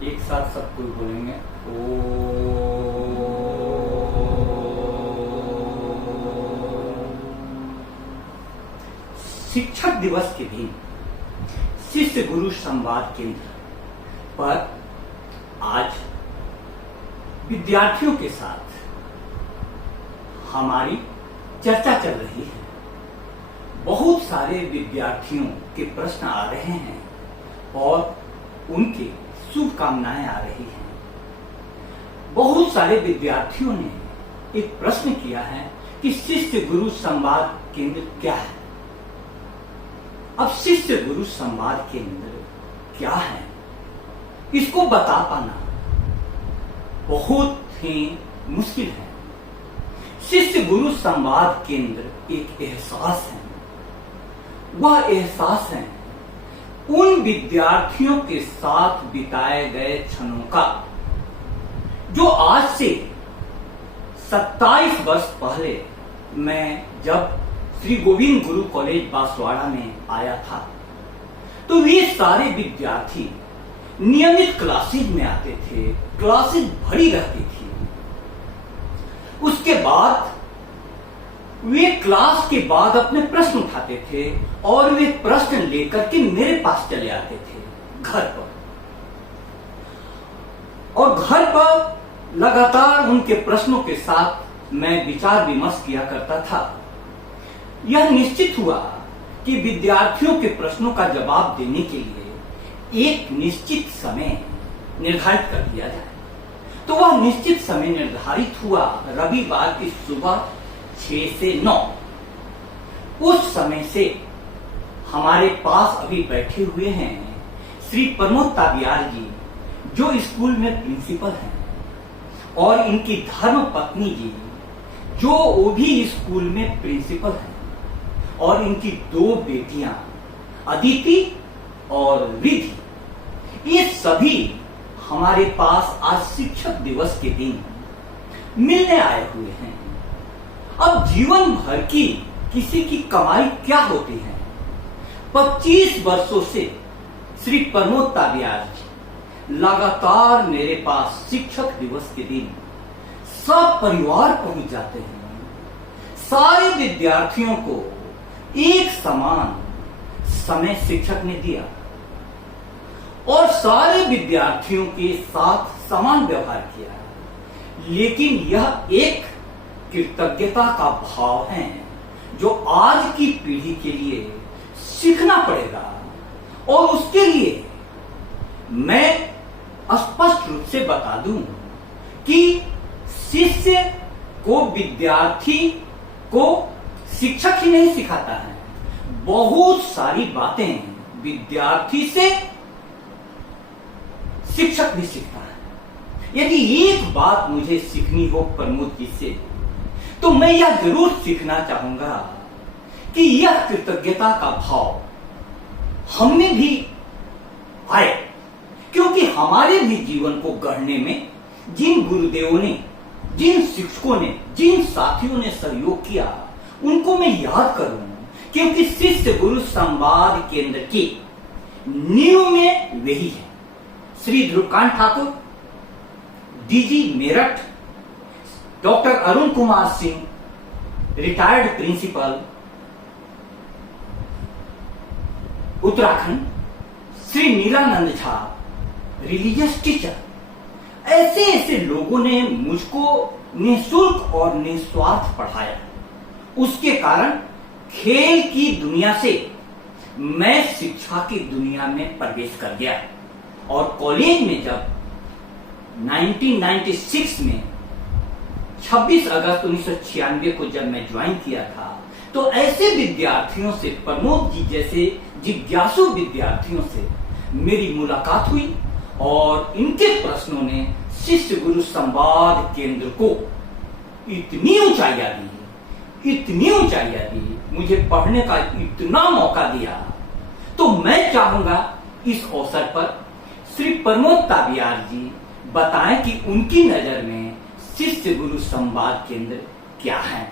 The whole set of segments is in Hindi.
एक साथ सब कोई बोलेंगे ओ। शिक्षक दिवस के दिन शिष्य गुरु संवाद केंद्र पर आज विद्यार्थियों के साथ हमारी चर्चा चल रही है। बहुत सारे विद्यार्थियों के प्रश्न आ रहे हैं और उनके शुभकामनाएं आ रही हैं। बहुत सारे विद्यार्थियों ने एक प्रश्न किया है कि शिष्य गुरु संवाद केंद्र क्या है। अब शिष्य गुरु संवाद केंद्र क्या है, इसको बता पाना बहुत ही मुश्किल है। शिष्य गुरु संवाद केंद्र एक एहसास है। वह एहसास है उन विद्यार्थियों के साथ बिताए गए क्षणों का जो आज से 27 वर्ष पहले मैं जब श्री गोविंद गुरु कॉलेज बांसवाड़ा में आया था तो वे सारे विद्यार्थी नियमित क्लासेज में आते थे। क्लासेज भरी रहती थी। उसके बाद वे क्लास के बाद अपने प्रश्न उठाते थे और वे प्रश्न लेकर के मेरे पास चले आते थे घर पर, और घर पर लगातार उनके प्रश्नों के साथ मैं विचार विमर्श किया करता था। यह निश्चित हुआ कि विद्यार्थियों के प्रश्नों का जवाब देने के लिए एक निश्चित समय निर्धारित कर दिया जाए। तो वह निश्चित समय निर्धारित हुआ रविवार की सुबह 6 से 9। उस समय से हमारे पास अभी बैठे हुए हैं श्री प्रमोद ताबियार जी, जो स्कूल में प्रिंसिपल हैं, और इनकी धर्म पत्नी जी, जो वो भी स्कूल में प्रिंसिपल हैं, और इनकी 2 बेटियां अदिति और रिद्धि। ये सभी हमारे पास आज शिक्षक दिवस के दिन मिलने आए हुए हैं। अब जीवन भर की किसी की कमाई क्या होती है। 25 वर्षों से श्री प्रमोद ताबियार जी लगातार मेरे पास शिक्षक दिवस के दिन सब परिवार पहुंच जाते हैं। सारे विद्यार्थियों को एक समान समय शिक्षक ने दिया और सारे विद्यार्थियों के साथ समान व्यवहार किया। लेकिन यह एक कृतज्ञता का भाव है जो आज की पीढ़ी के लिए सीखना पड़ेगा, और उसके लिए मैं स्पष्ट रूप से बता दूं कि शिष्य को विद्यार्थी को शिक्षक ही नहीं सिखाता है, बहुत सारी बातें विद्यार्थी से शिक्षक भी सीखता है। यदि एक बात मुझे सीखनी हो प्रमोद जी से, तो मैं यह जरूर सीखना चाहूंगा कि यह कृतज्ञता का भाव हमें भी आए, क्योंकि हमारे भी जीवन को गढ़ने में जिन गुरुदेवों ने, जिन शिक्षकों ने, जिन साथियों ने सहयोग किया, उनको मैं याद करूं, क्योंकि शिष्य गुरु संवाद केंद्र की नींव में वही है। Shri Dhruvkant Thakur, DG Meerut, doctor Arun Kumar Singh, retired principal Uttarakhand, Shri Neelanand Jha, religious teacher, ऐसे ऐसे लोगों ने मुझको निःशुल्क और निस्वार्थ पढ़ाया। उसके कारण खेल की दुनिया से मैं शिक्षा की दुनिया में प्रवेश कर गया, और कॉलेज में जब 1996 में 26 अगस्त 1996 को जब मैं ज्वाइन किया था, तो ऐसे विद्यार्थियों से, प्रमोद जी जैसे जिज्ञासु विद्यार्थियों से मेरी मुलाकात हुई, और इनके प्रश्नों ने शिष्य गुरु संवाद केंद्र को इतनी ऊंचाइयां दी, इतनी ऊंचाइयां दी, मुझे पढ़ने का इतना मौका दिया। तो मैं चाहूंगा इस अवसर पर श्री प्रमोद ताबियार जी बताएं कि उनकी नजर में शिष्य गुरु संवाद केंद्र क्या है।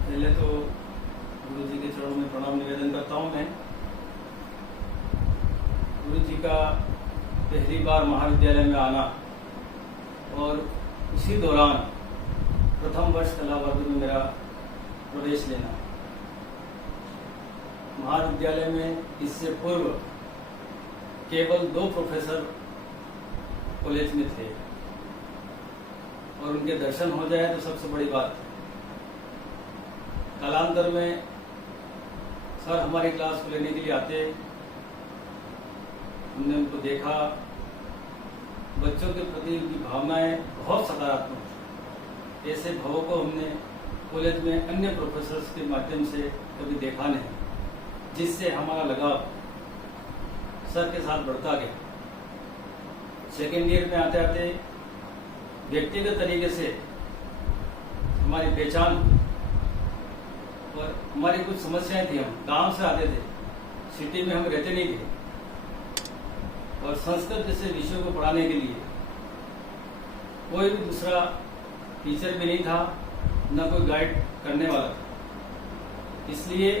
पहले तो गुरु जी के चरणों में प्रणाम निवेदन करता हूं मैं। गुरु जी का पहली बार महाविद्यालय में आना और उसी दौरान प्रथम वर्ष कला वर्ग में मेरा प्रवेश लेना। महाविद्यालय में इससे पूर्व केवल 2 प्रोफेसर कॉलेज में थे और उनके दर्शन हो जाए तो सबसे बड़ी बात है। कालांतर में सर हमारी क्लास को लेने के लिए आते, हमने उनको देखा, बच्चों के प्रति उनकी भावनाएं बहुत सकारात्मक थी। ऐसे भावों को हमने कॉलेज में अन्य प्रोफेसर्स के माध्यम से कभी देखा नहीं, जिससे हमारा लगाव सर के साथ बढ़ता गया। सेकेंड ईयर में आते आते व्यक्तिगत तरीके से हमारी पहचान और हमारी कुछ समस्याएं थी। हम गांव से आते थे, सिटी में हम रहते नहीं थे और संस्कृत जैसे विषयों को पढ़ाने के लिए कोई भी दूसरा टीचर भी नहीं था, न कोई गाइड करने वाला था। इसलिए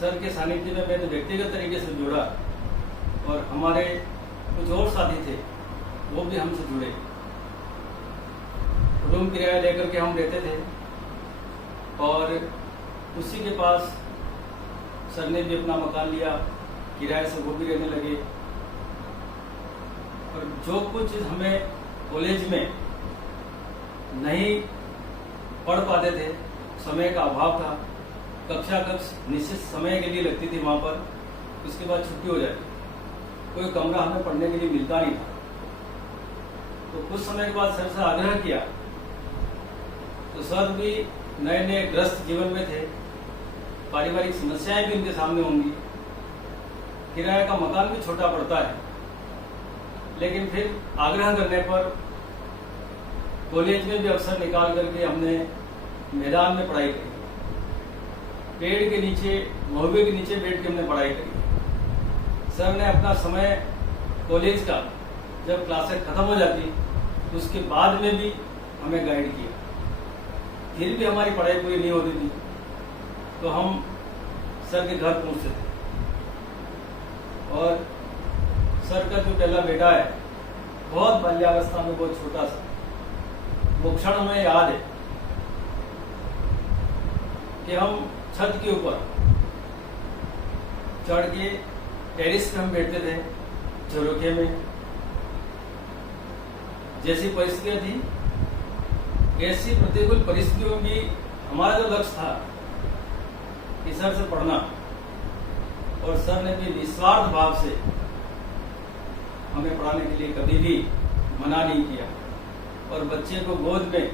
सर के सानिध्य में मैंने व्यक्तिगत तरीके से जुड़ा और हमारे कुछ और साथी थे वो भी हमसे जुड़े। रूम किराया लेकर के हम रहते थे और उसी के पास सर ने भी अपना मकान लिया, किराए से वो भी रहने लगे। और जो कुछ हमें कॉलेज में नहीं पढ़ पाते थे, समय का अभाव था, कक्ष निश्चित समय के लिए लगती थी वहां पर, उसके बाद छुट्टी हो जाती, कोई कमरा हमें पढ़ने के लिए मिलता नहीं था। तो कुछ समय के बाद सर से आग्रह किया तो सर भी नए नए ग्रस्त जीवन में थे, पारिवारिक समस्याएं भी उनके सामने होंगी, किराए का मकान भी छोटा पड़ता है, लेकिन फिर आग्रह करने पर कॉलेज में भी अवसर निकाल करके हमने मैदान में पढ़ाई करी, पेड़ के नीचे, महुए के नीचे बैठ के हमने पढ़ाई करी। सर ने अपना समय कॉलेज का जब क्लासेस खत्म हो जाती उसके बाद में भी हमें गाइड किया। फिर भी हमारी पढ़ाई पूरी नहीं होती थी तो हम सर के घर पहुंचते थे और सर का जो पहला बेटा है, बहुत बाल्यावस्था में, बहुत छोटा सा, वो क्षण हमें याद है कि हम छत के ऊपर चढ़ के टेरिस पे हम बैठते थे झरोखे में। जैसी परिस्थितियां थी, ऐसी प्रतिकूल परिस्थितियों की हमारा जो लक्ष्य था कि सर से पढ़ना, और सर ने भी निस्वार्थ भाव से हमें पढ़ाने के लिए कभी भी मना नहीं किया। और बच्चे को गोद में,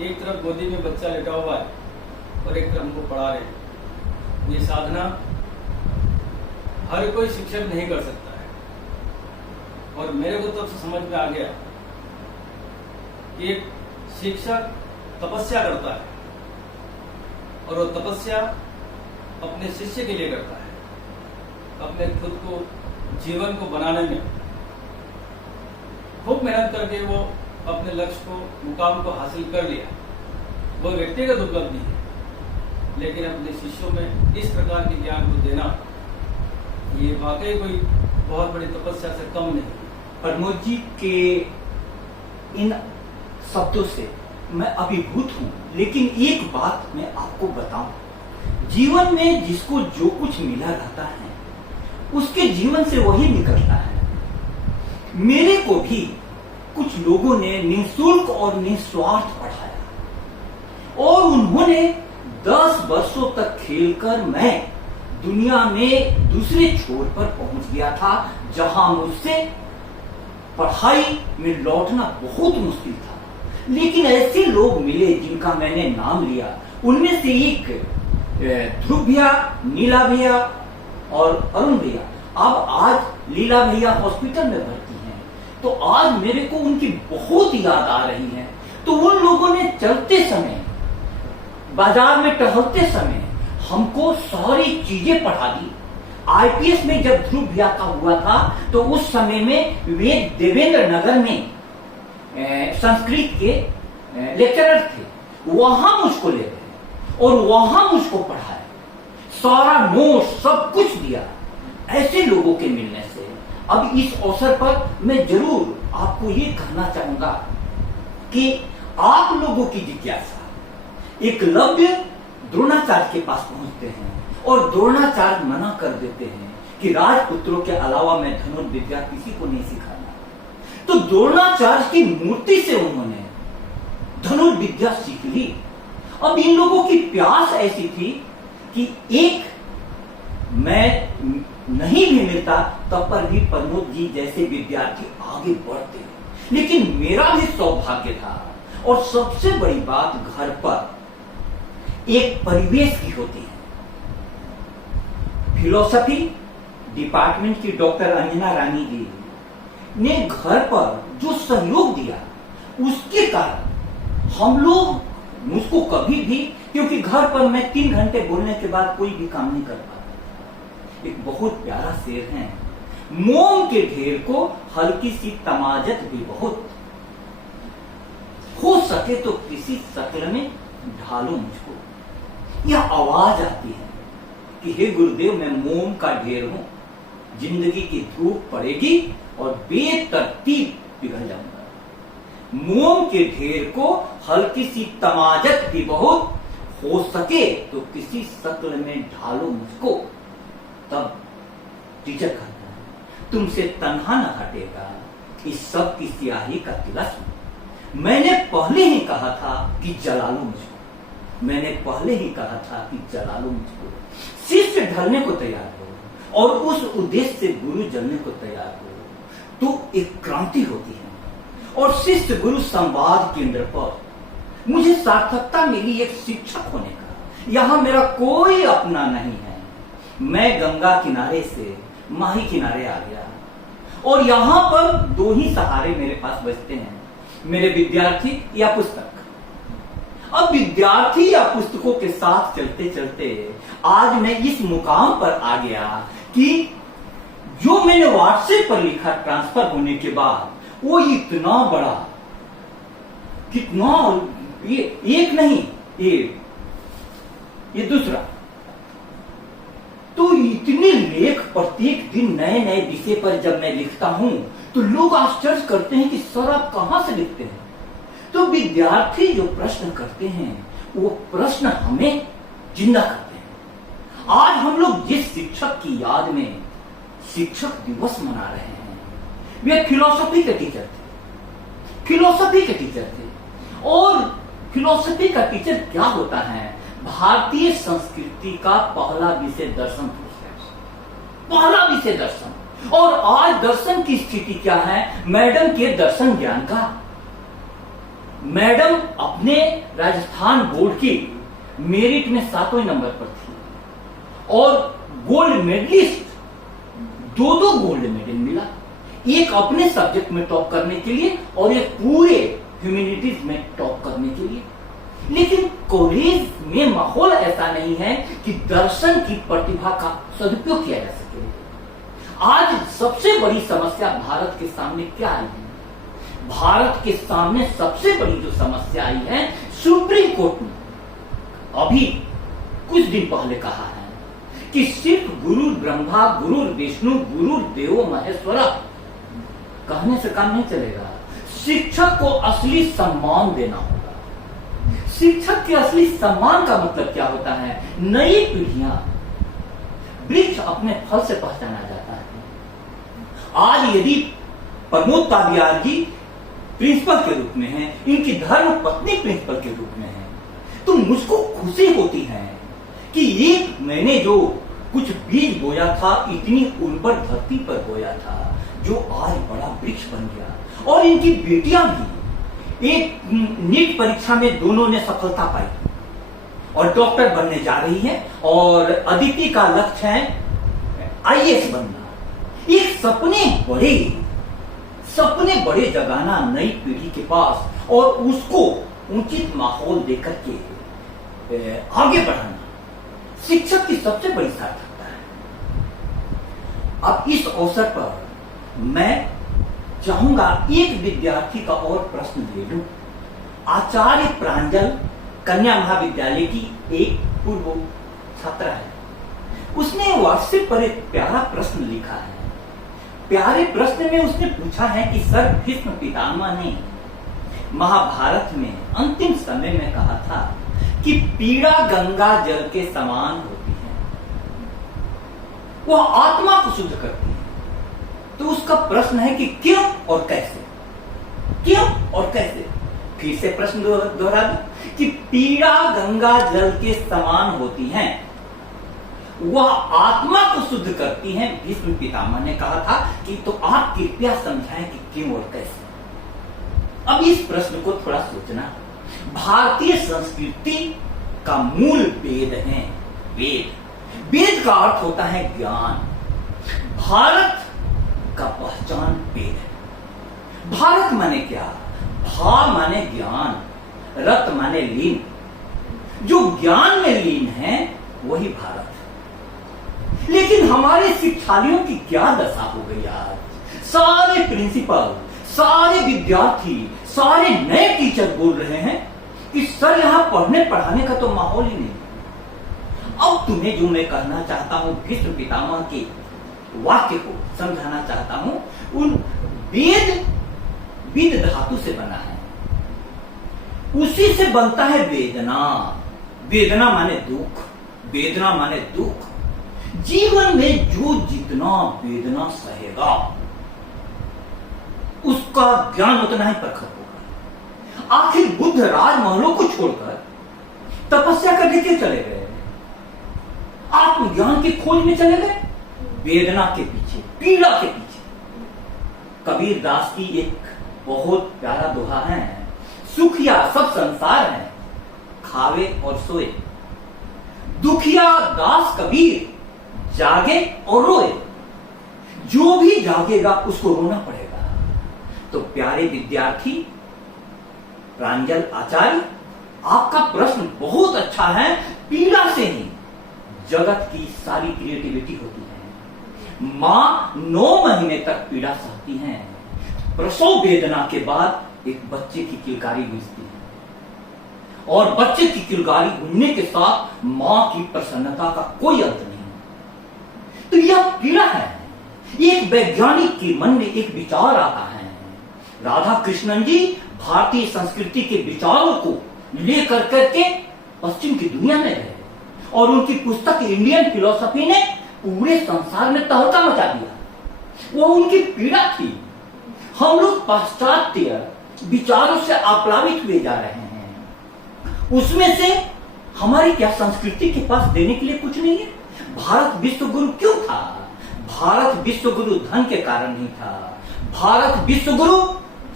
एक तरफ गोदी में बच्चा लेटा हुआ है और एक तरफ हमको पढ़ा रहे हैं। ये साधना हर कोई शिक्षक नहीं कर सकता है। और मेरे को तब से समझ में आ गया कि एक शिक्षक तपस्या करता है और वो तपस्या अपने शिष्य के लिए करता है, अपने खुद को, जीवन को बनाने में खूब मेहनत करके वो अपने लक्ष्य को, मुकाम को हासिल कर लिया। वो व्यक्तिगत उपलब्धि है, लेकिन अपने शिष्यों में इस प्रकार के ज्ञान को देना, ये वाकई कोई बहुत बड़ी तपस्या से कम नहीं। प्रमोद जी के इन शब्दों से मैं अभिभूत हूं, लेकिन एक बात मैं आपको बताऊं, जीवन में जिसको जो कुछ मिला रहता है उसके जीवन से वही निकलता है। मेरे को भी कुछ लोगों ने निःशुल्क और निस्वार्थ पढ़ाया और उन्होंने 10 वर्षों तक खेलकर मैं दुनिया में दूसरे छोर पर पहुंच गया था, जहां मुझसे पढ़ाई में लौटना बहुत मुश्किल था। लेकिन ऐसे लोग मिले जिनका मैंने नाम लिया, उनमें से एक ध्रुव भैया, नीला भैया और अरुण भैया। अब आज लीला भैया हॉस्पिटल में भर्ती हैं, तो आज मेरे को उनकी बहुत याद आ रही है। तो उन लोगों ने चलते समय, बाजार में टहलते समय हमको सारी चीजें पढ़ा दी। आईपीएस में जब ध्रुव भैया का हुआ था तो उस समय में वे देवेंद्र नगर में संस्कृत के लेक्चरर थे, वहां मुझको ले गए और वहां मुझको पढ़ाया, सारा नोट सब कुछ दिया। ऐसे लोगों के मिलने से अब इस अवसर पर मैं जरूर आपको ये कहना चाहूंगा कि आप लोगों की जिज्ञासा, एकलव्य द्रोणाचार्य के पास पहुंचते हैं और द्रोणाचार्य मना कर देते हैं कि राजपुत्रों के अलावा मैं धनुर्विद्या किसी को नहीं सिखाना। तो द्रोणाचार्य की मूर्ति से उन्होंने धनुर्विद्या सीख ली। अब इन लोगों की प्यास ऐसी थी कि एक मैं नहीं भी मिलता तब पर भी प्रमोद जी जैसे विद्यार्थी आगे बढ़ते, लेकिन मेरा भी सौभाग्य था। और सबसे बड़ी बात, घर पर एक परिवेश की होती है। फिलोसफी डिपार्टमेंट की डॉक्टर अंजना रानी जी ने घर पर जो सहयोग दिया, उसके कारण हम लोग, मुझको कभी भी, क्योंकि घर पर मैं 3 घंटे बोलने के बाद कोई भी काम नहीं कर पाता। एक बहुत प्यारा शेर है, मोम के ढेर को हल्की सी तमाजत भी बहुत, हो सके तो किसी शक्ल में ढालो मुझको। यह आवाज आती है कि हे गुरुदेव, मैं मोम का ढेर हूं, जिंदगी की धूप पड़ेगी और बेतरतीब पिघल जाऊंगा। मोम के ढेर को हल्की सी तमाजत भी बहुत, हो सके तो किसी शक्ल में ढालो मुझको। तब टीचर कहता है, तुमसे तन्हा न हटेगा इस सब की स्याही का तिलस्म। मैंने पहले ही कहा था कि जला लो मुझको, मैंने पहले ही कहा था कि जला लो मुझको। शिष्य ढलने को तैयार हो और उस उद्देश्य से गुरु जलने को तैयार हो तो एक क्रांति होती है। और शिष्य गुरु संवाद केंद्र पर मुझे सार्थकता मिली एक शिक्षक होने का। यहां मेरा कोई अपना नहीं है। मैं गंगा किनारे से माही किनारे आ गया और यहां पर 2 ही सहारे मेरे पास बचते हैं, मेरे विद्यार्थी या पुस्तक। अब विद्यार्थी या पुस्तकों के साथ चलते चलते आज मैं इस मुकाम पर आ गया कि जो मैंने व्हाट्सएप पर लिखा ट्रांसफर होने के बाद, वो इतना बड़ा, कितना, ये एक नहीं, ये दूसरा, तो इतने लेख प्रत्येक दिन नए नए विषय पर जब मैं लिखता हूं तो लोग आश्चर्य करते हैं कि सर आप कहां से लिखते हैं। तो विद्यार्थी जो प्रश्न करते हैं वो प्रश्न हमें जिंदा करते हैं। आज हम लोग जिस शिक्षक की याद में शिक्षक दिवस मना रहे हैं, वे फिलोसफी के टीचर थे। फिलोसफी के टीचर थे। और फिलोसफी का टीचर क्या होता है? भारतीय संस्कृति का पहला विषय दर्शन, पहला विषय दर्शन। और आज दर्शन की स्थिति क्या है? मैडम के दर्शन ज्ञान का, मैडम अपने राजस्थान बोर्ड की मेरिट में 7वें नंबर पर थी और गोल्ड मेडलिस्ट, 2 गोल्ड मेडल मिला, एक अपने सब्जेक्ट में टॉप करने के लिए और एक पूरे ह्यूमैनिटीज में टॉप करने के लिए। लेकिन कॉलेज में माहौल ऐसा नहीं है कि दर्शन की प्रतिभा का सदुपयोग किया जा सके। आज सबसे बड़ी समस्या भारत के सामने क्या आई है? भारत के सामने सबसे बड़ी जो समस्या आई है, सुप्रीम कोर्ट ने अभी कुछ दिन पहले कहा है कि सिर्फ गुरु ब्रह्मा, गुरु विष्णु, गुरु देवो महेश्वरा कहने से काम नहीं चलेगा। शिक्षक को असली सम्मान देना होगा। शिक्षक के असली सम्मान का मतलब क्या होता है? नई पीढ़ियां, वृक्ष अपने फल से पहचाना जाता है। आज यदि प्रमोद ताबियार जी प्रिंसिपल के रूप में हैं, इनकी धर्म पत्नी प्रिंसिपल के रूप में है, तो मुझको खुशी होती है कि एक मैंने जो कुछ बीज बोया था, इतनी उर्वर धरती पर बोया था, जो आज बड़ा वृक्ष बन गया। और इनकी बेटियां भी एक नीट परीक्षा में दोनों ने सफलता पाई और डॉक्टर बनने जा रही है। और अदिति का लक्ष्य है आईएएस बनना। एक सपने बड़े जगाना नई पीढ़ी के पास और उसको उचित माहौल देकर के आगे बढ़ाना शिक्षक की सबसे बड़ी सार्थकता है। अब इस अवसर पर मैं चाहूंगा एक विद्यार्थी का और प्रश्न ले लूं। आचार्य प्रांजल कन्या महाविद्यालय की एक पूर्व छात्रा है, उसने व्हाट्सएप पर एक प्यारा प्रश्न लिखा है। प्यारे प्रश्न में उसने पूछा है कि सर, भीष्म पितामह ने महाभारत में अंतिम समय में कहा था कि पीड़ा गंगा जल के समान होती है, वह आत्मा को शुद्ध करती है। तो उसका प्रश्न है कि क्यों और कैसे, क्यों और कैसे। फिर से प्रश्न दोहरा दूं कि पीड़ा गंगा जल के समान होती है, वह आत्मा को शुद्ध करती हैं। भीष्म पितामह ने कहा था कि तो आप कृपया समझाएं कि क्यों और कैसे। अब इस प्रश्न को थोड़ा सोचना। भारतीय संस्कृति का मूल वेद है। वेद का अर्थ होता है ज्ञान। भारत का पहचान वेद है। भारत माने क्या? भा माने ज्ञान, रत माने लीन। जो ज्ञान में लीन है वही भारत है। लेकिन हमारे शिक्षालयों की क्या दशा हो गई आज। सारे प्रिंसिपल, सारे विद्यार्थी, सारे नए टीचर बोल रहे हैं कि सर, यहां पढ़ने पढ़ाने का तो माहौल ही नहीं। अब तुम्हें जो मैं कहना चाहता हूं, भीष्म पितामह के वाक्य को समझाना चाहता हूं। उन वेद धातु से बना है, उसी से बनता है वेदना। वेदना माने दुख, वेदना माने दुख। जीवन में जो जितना वेदना सहेगा उसका ज्ञान उतना ही प्रखर होगा। आखिर बुद्ध राजमहलों को छोड़कर तपस्या करने क्यों चले गए? आत्मज्ञान की खोज में चले गए, वेदना के पीछे, पीड़ा के पीछे। कबीर दास की एक बहुत प्यारा दोहा है, सुखिया सब संसार है, खावे और सोए। दुखिया दास कबीर जागे और रोए। जो भी जागेगा उसको रोना पड़ेगा। तो प्यारे विद्यार्थी प्रांजल आचार्य, आपका प्रश्न बहुत अच्छा है। पीड़ा से ही जगत की सारी क्रिएटिविटी होती है। मां 9 महीने तक पीड़ा सहती है। प्रसव वेदना के बाद एक बच्चे की किलकारी गूंजती है, और बच्चे की किलकारी गूंजने के साथ मां की प्रसन्नता का कोई अंत नहीं। तो यह पीड़ा है। एक वैज्ञानिक के मन में एक विचार आता है। राधा कृष्णन जी भारतीय संस्कृति के विचारों को लेकर करके पश्चिम की दुनिया में गए, और उनकी पुस्तक इंडियन फिलॉसफी ने पूरे संसार में तहलका मचा दिया। वो उनकी पीड़ा थी। हम लोग पाश्चात्य विचारों से आप्लावित हुए जा रहे हैं। उसमें से हमारी क्या संस्कृति के पास देने के लिए कुछ नहीं है? भारत विश्व गुरु क्यों था? भारत विश्व गुरु धन के कारण नहीं था। भारत विश्व गुरु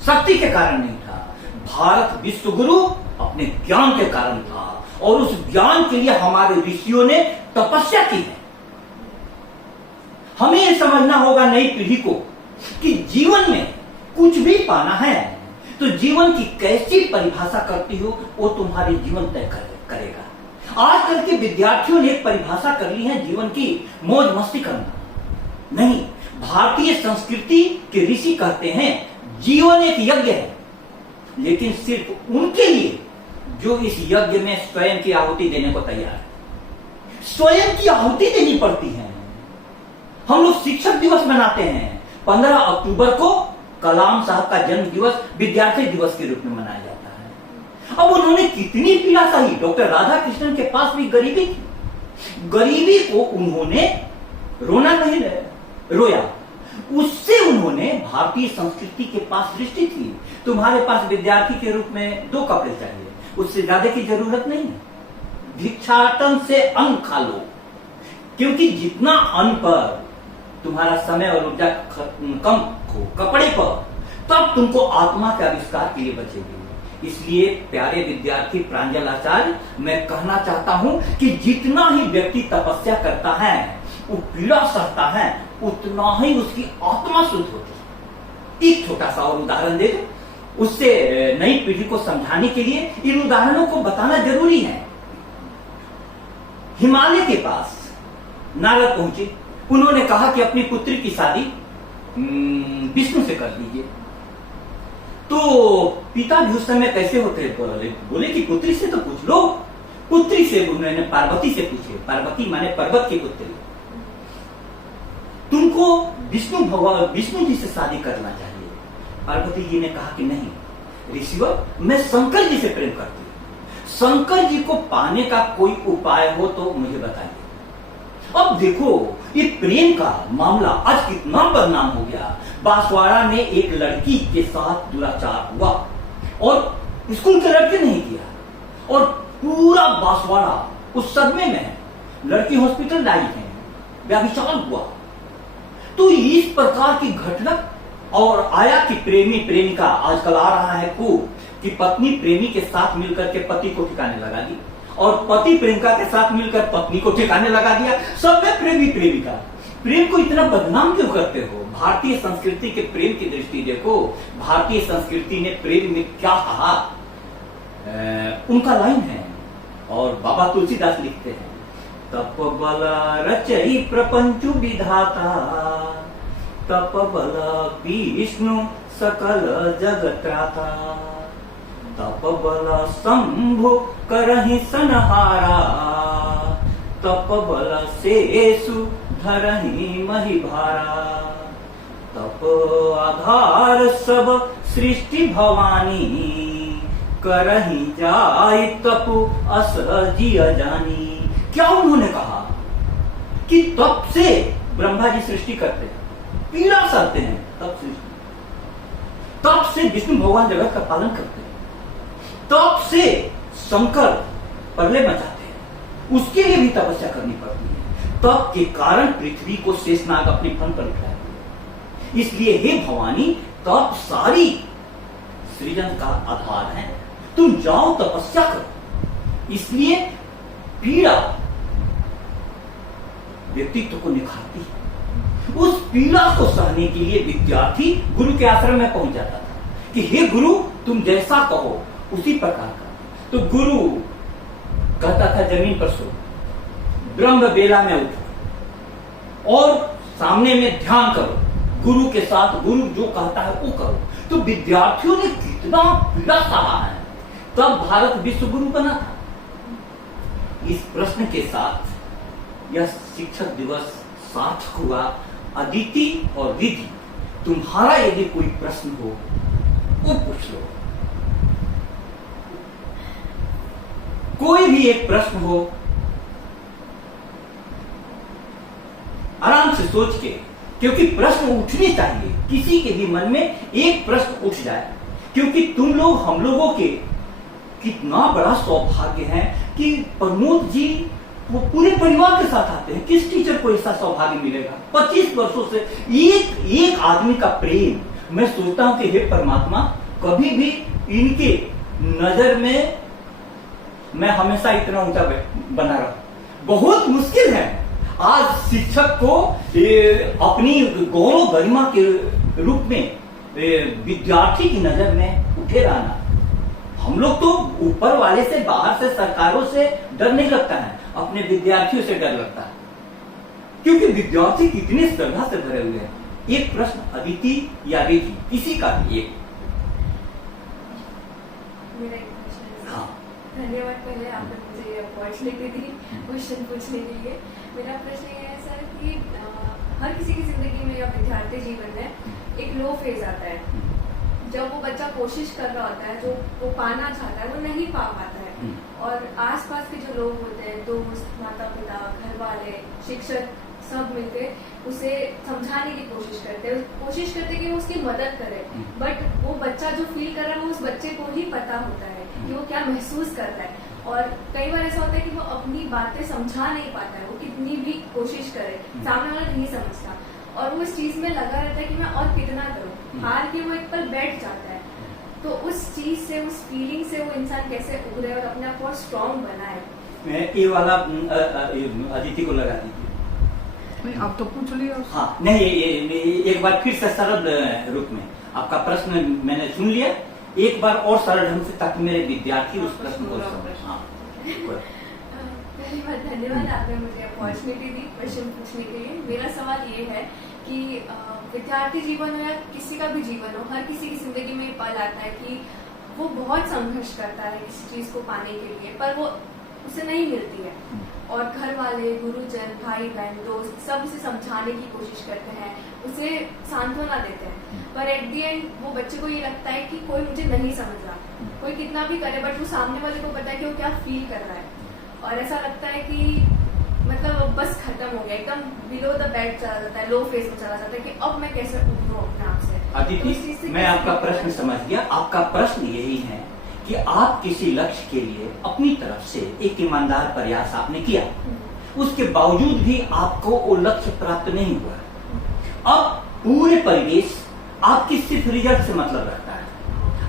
शक्ति के कारण नहीं था। भारत विश्व गुरु अपने ज्ञान के कारण था, और उस ज्ञान के लिए हमारे ऋषियों ने तपस्या की है। हमें यह समझना होगा नई पीढ़ी को कि जीवन में कुछ भी पाना है तो जीवन की कैसी परिभाषा करती हो वो तुम्हारे जीवन तय करेगा। आजकल के विद्यार्थियों ने एक परिभाषा कर ली है जीवन की, मौज मस्ती करना। नहीं, भारतीय संस्कृति के ऋषि कहते हैं जीवन एक यज्ञ है, लेकिन सिर्फ उनके लिए जो इस यज्ञ में स्वयं की आहुति देने को तैयार है। स्वयं की आहुति देनी पड़ती है। हम लोग शिक्षक दिवस मनाते हैं। 15 अक्टूबर को कलाम साहब का जन्म दिवस विद्यार्थी दिवस के रूप में मनाया जाता है। अब उन्होंने कितनी पीड़ा सही। डॉक्टर राधा कृष्णन के पास भी गरीबी थी। गरीबी को उन्होंने रोना नहीं रोया, उससे उन्होंने भारतीय संस्कृति के पास दृष्टि थी। तुम्हारे पास विद्यार्थी के रूप में 2 कपड़े चाहिए, उससे ज्यादा की जरूरत नहीं है। भिक्षाटन से अन्न खा लो, क्योंकि जितना अन्न पर तुम्हारा समय और ऊर्जा कम हो कपड़े पर, तब तुमको आत्मा के आविष्कार के लिए बचेगी। इसलिए प्यारे विद्यार्थी प्रांजल आचार्य, मैं कहना चाहता हूं कि जितना ही व्यक्ति तपस्या करता है, वो पीड़ा सहता है, उतना ही उसकी आत्मा शुद्ध होती है। एक छोटा सा और उदाहरण दे दो, उससे नई पीढ़ी को समझाने के लिए इन उदाहरणों को बताना जरूरी है। हिमालय के पास नारद पहुंचे। उन्होंने कहा कि अपनी पुत्री की शादी विष्णु से कर दीजिए। तो पिता भी उस समय कैसे होते बोले कि पुत्री से तो पूछ लो। पुत्री से उन्होंने पार्वती से पूछे। पार्वती माने पर्वत की पुत्री। तुमको विष्णु जी से शादी करना चाहिए। पार्वती जी ने कहा कि नहीं ऋषिवर, मैं शंकर जी से प्रेम करती हूँ, शंकर जी को पाने का कोई उपाय हो तो मुझे बताइए। अब देखो ये प्रेम का मामला आज कितना बदनाम हो गया। बांसवाड़ा में एक लड़की के साथ दुराचार हुआ और स्कूल के लड़के नहीं किया और पूरा बांसवाड़ा उस सदमे में है। लड़की हॉस्पिटल लाई है, व्यभिचार हुआ। तो इस प्रकार की घटना और आया कि प्रेमी प्रेमिका, आजकल आ रहा है खूब कि पत्नी प्रेमी के साथ मिलकर के पति को ठिकाने लगा दी और पति प्रेमिका के साथ मिलकर पत्नी को ठिकाने लगा दिया। सब में प्रेमी प्रेमिका। प्रेम को इतना बदनाम क्यों करते हो? भारतीय संस्कृति के प्रेम की दृष्टि देखो। भारतीय संस्कृति ने प्रेम में क्या कहा, उनका लाइन है और बाबा तुलसीदास लिखते हैं, तप बल रचई प्रपंचु विधाता, तप बल विष्णु सकल जगत्राता, तप बल शंभु करहि सनहारा, तप बल शेषु धरहि महिभारा, तप आधार सब सृष्टि भवानी, करहि जाय तपु अस जिय जानी। क्या उन्होंने कहा कि तप से ब्रह्मा जी सृष्टि करते हैं, पीड़ा सहते हैं, तप सृष्टि, तप से विष्णु भगवान जगत का पालन करते हैं, तप से शंकर प्रलय मचाते हैं, उसके लिए भी तपस्या करनी पड़ती है। तप के कारण पृथ्वी को शेषनाग अपने फन पर उठाया। इसलिए हे भवानी, तप सारी सृजन का आधार है, तुम जाओ तपस्या करो। इसलिए पीड़ा व्यक्तित्व को निखारती है। उस पीड़ा को सहने के लिए विद्यार्थी गुरु के आश्रम में पहुंच जाता था कि हे गुरु, तुम जैसा कहो उसी प्रकार का। तो गुरु कहता था जमीन पर सो, ब्रह्म बेला में उठो और सामने में ध्यान करो, गुरु के साथ गुरु जो कहता है वो करो। तो विद्यार्थियों ने कितना पीड़ा सहा है, तब भारत विश्व गुरु बना था। इस प्रश्न के साथ यह शिक्षक दिवस सार्थक हुआ। अदिति और विधि, तुम्हारा यदि कोई प्रश्न हो वो पूछ लो, कोई भी एक प्रश्न हो आराम से सोच के, क्योंकि प्रश्न उठने चाहिए। किसी के भी मन में एक प्रश्न उठ जाए, क्योंकि तुम लोग हम लोगों के कितना बड़ा सौभाग्य है कि प्रमोद जी वो पूरे परिवार के साथ आते हैं। किस टीचर को ऐसा सौभाग्य मिलेगा? 25 वर्षों से एक आदमी का प्रेम। मैं सोचता हूं कि हे परमात्मा, कभी भी इनके नजर में मैं हमेशा इतना ऊंचा बना रहा। बहुत मुश्किल है आज शिक्षक को अपनी गौरव गरिमा के रूप में विद्यार्थी की नजर में उठे रहना। हम लोग तो ऊपर वाले से, बाहर से, सरकारों से डर नहीं लगता है, अपने विद्यार्थियों से डर लगता है, क्योंकि विद्यार्थी कितनी श्रद्धा से भरे हुए हैं। एक प्रश्न अदिति या रिधि, किसी का भी एक। मेरा एक क्वेश्चन है। हाँ। धन्यवाद पहले आपने मुझे ये अपॉर्चुनिटी दी क्वेश्चन पूछने के लिए। मेरा प्रश्न ये है सर कि हर किसी की जिंदगी में या विद्यार्थी जीवन में एक लो फेज आता है, जब वो बच्चा कोशिश कर रहा होता है, जो वो पाना चाहता है वो नहीं पा पाता है, और आसपास के जो लोग होते हैं, दोस्त, माता पिता, घर वाले, शिक्षक, सब मिलके उसे समझाने की कोशिश करते कि वो उसकी मदद करे। बट वो बच्चा जो फील कर रहा है वो उस बच्चे को ही पता होता है कि वो क्या महसूस करता है। और कई बार ऐसा होता है कि वो अपनी बातें समझा नहीं पाता है, वो कितनी भी कोशिश करे, सामने वाला नहीं समझता, और वो इस चीज में लगा रहता है कि मैं और कितना करूं, हार के वो एक पल बैठ जाता है। तो उस चीज से, उस फीलिंग से वो इंसान कैसे उभरे और अपने आप को स्ट्रॉन्ग बनाए? ये वाला अदिति को लगा दीजिए। नहीं, आप तो पूछ लिया। हाँ, नहीं, ये एक बार फिर से सरल रूप में आपका प्रश्न मैंने सुन लिया, एक बार और सरल ढंग से, ताकि मेरे विद्यार्थी उस प्रश्न को समझ। हाँ, पहली बार धन्यवाद, आपने मुझे अपॉर्चुनिटी दी क्वेश्चन पूछने के लिए। मेरा सवाल ये है कि विद्यार्थी जीवन हो या किसी का भी जीवन हो, हर किसी की जिंदगी में पल आता है कि वो बहुत संघर्ष करता है किसी चीज को पाने के लिए, पर वो उसे नहीं मिलती है। और घर वाले, गुरुजन, भाई बहन, दोस्त सब उसे समझाने की कोशिश करते हैं, उसे सांत्वना देते हैं, पर एट द एंड वो बच्चे को ये लगता है कि कोई मुझे नहीं समझ रहा, कोई कितना भी करे बट वो सामने वाले को पता है कि वो क्या फील कर रहा है, और ऐसा लगता है कि मतलब बस खत्म हो गया, एकदम बिलो द बेड चला जाता है, लो फेज में चला जाता है कि अब मैं कैसे उठूं अपने आप से। अदिति, मैं आपका प्रश्न समझ गया। आपका प्रश्न यही है कि आप किसी लक्ष्य के लिए अपनी तरफ से एक ईमानदार प्रयास आपने किया, उसके बावजूद भी आपको वो लक्ष्य प्राप्त नहीं हुआ। अब पूरे परिवेश आपकी सिर्फ रिजल्ट से मतलब रखता है,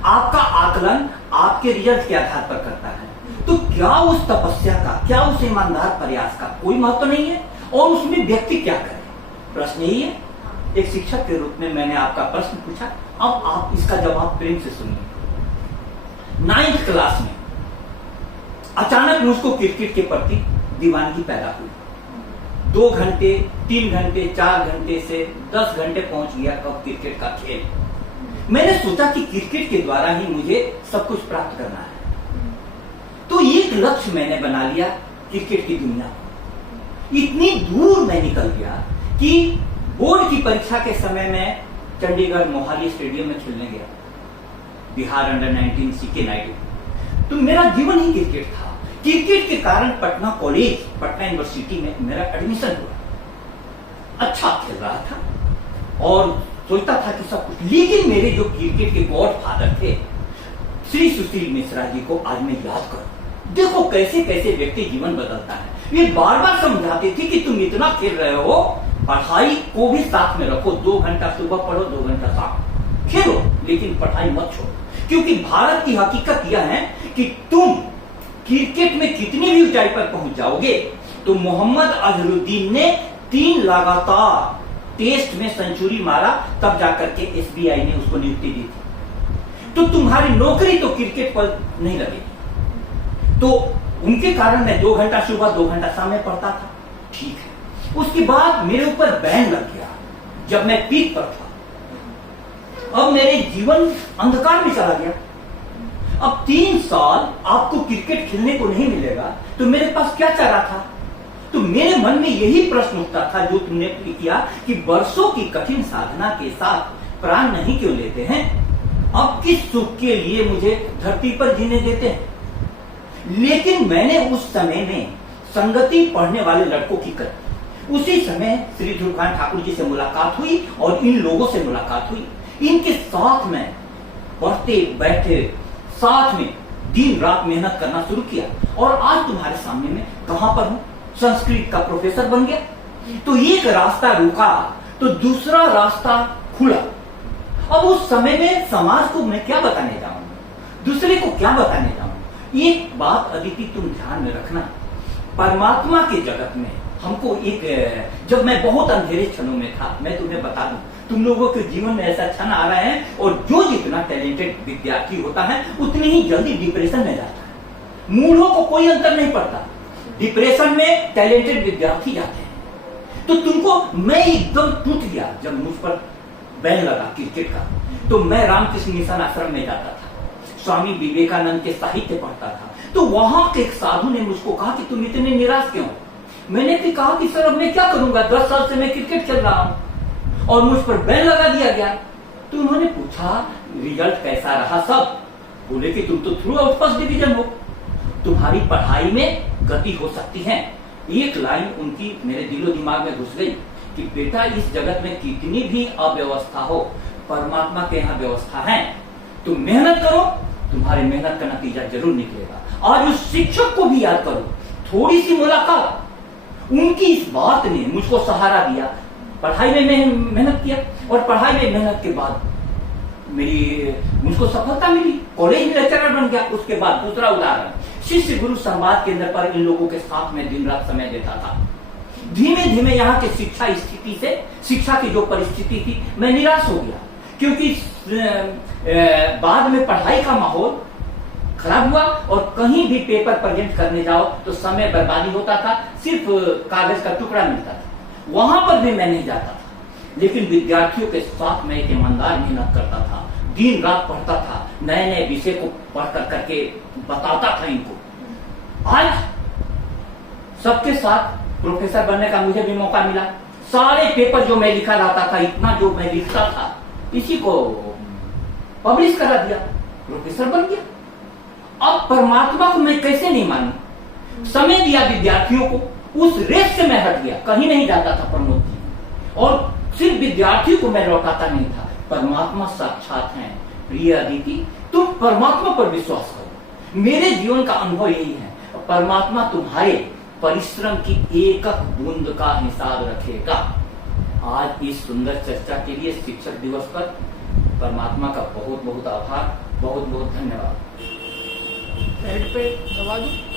आपका आकलन आपके रिजल्ट के आधार पर करता है, तो क्या उस तपस्या का, क्या उस ईमानदार प्रयास का कोई महत्व नहीं है? और उसमें व्यक्ति क्या करे? प्रश्न यही है। एक शिक्षक के रूप में मैंने आपका प्रश्न पूछा, अब आप इसका जवाब प्रेम से सुनिए। 9th क्लास में अचानक मुझको क्रिकेट के प्रति दीवानगी पैदा हुई। 2 घंटे, 3 घंटे, 4 घंटे से 10 घंटे पहुंच गया कब क्रिकेट का खेल। मैंने सोचा कि क्रिकेट के द्वारा ही मुझे सब कुछ प्राप्त करना है, तो एक लक्ष्य मैंने बना लिया क्रिकेट की दुनिया में। इतनी दूर मैं निकल गया कि बोर्ड की परीक्षा के समय में चंडीगढ़ मोहाली स्टेडियम में खेलने गया, बिहार अंडर 19 सीके नायडू। तो मेरा जीवन ही क्रिकेट था। क्रिकेट के कारण पटना कॉलेज, पटना यूनिवर्सिटी में मेरा एडमिशन हुआ। अच्छा खेल रहा था और सोचता था कि सब कुछ, लेकिन मेरे जो क्रिकेट के गॉड फादर थे श्री सुशील मिश्रा जी को आज मैं याद करूं। देखो कैसे कैसे व्यक्ति जीवन बदलता है। वे बार बार समझाते थे कि तुम इतना खेल रहे हो, पढ़ाई को भी साथ में रखो, 2 घंटा सुबह पढ़ो, 2 घंटा शाम खेलो, लेकिन पढ़ाई मत छोड़ो। क्योंकि भारत की हकीकत यह है कि तुम क्रिकेट में कितनी भी ऊंचाई पर पहुंच जाओगे, तो मोहम्मद अजहरुद्दीन ने 3 लगातार टेस्ट में सेंचुरी मारा, तब जाकर के एसबीआई ने उसको नियुक्ति दी थी। तो तुम्हारी नौकरी तो क्रिकेट पर नहीं लगेगी। तो उनके कारण मैं 2 घंटा सुबह, 2 घंटा शाम में पढ़ता था। ठीक है, उसके बाद मेरे ऊपर बैन लग गया जब मैं पीक पर था। अब मेरे जीवन अंधकार में चला गया। अब 3 साल आपको क्रिकेट खेलने को नहीं मिलेगा, तो मेरे पास क्या चारा था? तो मेरे मन में यही प्रश्न उठता था जो तुमने किया कि वर्षों की कठिन साधना के साथ प्राण नहीं क्यों लेते हैं? अब किस सुख के लिए मुझे धरती पर जीने देते हैं? लेकिन मैंने उस समय में संगति पढ़ने वाले लड़कों की कर, उसी समय श्री ध्रुवकांत ठाकुर जी से मुलाकात हुई और इन लोगों से मुलाकात हुई। इनके साथ में पढ़ते बैठे, साथ में दिन रात मेहनत करना शुरू किया, और आज तुम्हारे सामने में कहां पर हूं? संस्कृत का प्रोफेसर बन गया। तो एक रास्ता रुका तो दूसरा रास्ता खुला। अब उस समय में समाज को मैं क्या बताने जाऊंगा, दूसरे को क्या बताने जाऊंगा? एक बात अदिति तुम ध्यान में रखना, परमात्मा के जगत में हमको एक, जब मैं बहुत अंधेरे क्षणों में था, मैं तुम्हें बता दूं, तुम लोगों के जीवन में ऐसा क्षण आ रहे हैं, और जो जितना टैलेंटेड विद्यार्थी होता है उतनी ही जल्दी डिप्रेशन में जाता है। मूढ़ों को कोई अंतर नहीं पड़ता, डिप्रेशन में टैलेंटेड विद्यार्थी जाते हैं। तो तुमको, मैं एकदम टूट गया जब मुझ पर बैन लगा क्रिकेट का। तो मैं रामकृष्ण मिशन आश्रम में जाता था, स्वामी विवेकानंद के साहित्य पढ़ता था। तो वहां के एक साधु ने मुझको कहा कि तुम इतने निराश क्यों? मैंने भी कहा कि सर अब मैं क्या करूंगा, 10 साल से मैं क्रिकेट खेल रहा हूं और मुझ पर बैन लगा दिया गया। तो उन्होंने पूछा रिजल्ट कैसा रहा? सब बोले कि तुम तो थ्रू आउट फर्स्ट डिवीजन हो, तुम्हारी पढ़ाई में गति हो सकती है। एक लाइन उनकी मेरे दिलो दिमाग में घुस गई कि बेटा, इस जगत में कितनी भी अव्यवस्था हो, परमात्मा के यहाँ व्यवस्था है। तुम मेहनत करो, तुम्हारी मेहनत का नतीजा जरूर निकलेगा। आज उस शिक्षक को भी याद करो, थोड़ी सी मुलाकात, उनकी इस बात ने मुझको सहारा दिया। पढ़ाई में मेहनत किया, और पढ़ाई में मेहनत के बाद मुझको सफलता मिली, कॉलेज में लेक्चरर बन गया। उसके बाद दूसरा उदाहरण, शिष्य गुरु संवाद केंद्र पर इन लोगों के साथ में दिन रात समय देता था। धीमे धीमे यहाँ के शिक्षा स्थिति से, शिक्षा की जो परिस्थिति थी, मैं निराश हो गया, क्योंकि बाद में पढ़ाई का माहौल खराब हुआ और कहीं भी पेपर प्रेजेंट करने जाओ तो समय बर्बादी होता था, सिर्फ कागज का टुकड़ा मिलता था। वहां पर भी मैं नहीं जाता था, लेकिन विद्यार्थियों के साथ मैं एक ईमानदार मेहनत करता था, दिन रात पढ़ता था, नए नए विषय को पढ़ कर करके बताता था इनको। आज सबके साथ प्रोफेसर बनने का मुझे भी मौका मिला। सारे पेपर जो मैं लिखा लाता था, इतना जो मैं लिखता था, इसी को पब्लिश करा दिया, प्रोफेसर बन गया। अब परमात्मा को मैं कैसे नहीं मानूं? समय दिया विद्यार्थियों को, उस रेस से मैं हट गया, कहीं नहीं जाता था प्रमोद जी, और सिर्फ विद्यार्थियों को मैं लौटाता नहीं था। परमात्मा साक्षात हैं। प्रिय अदिति, तुम परमात्मा पर विश्वास करो। मेरे जीवन का अनुभव यही है, परमात्मा तुम्हारे परिश्रम की एक एक बूंद का हिसाब रखेगा। आज इस सुंदर चर्चा के लिए शिक्षक दिवस पर परमात्मा का बहुत बहुत आभार, बहुत बहुत धन्यवाद। हेड पे दबा दूं?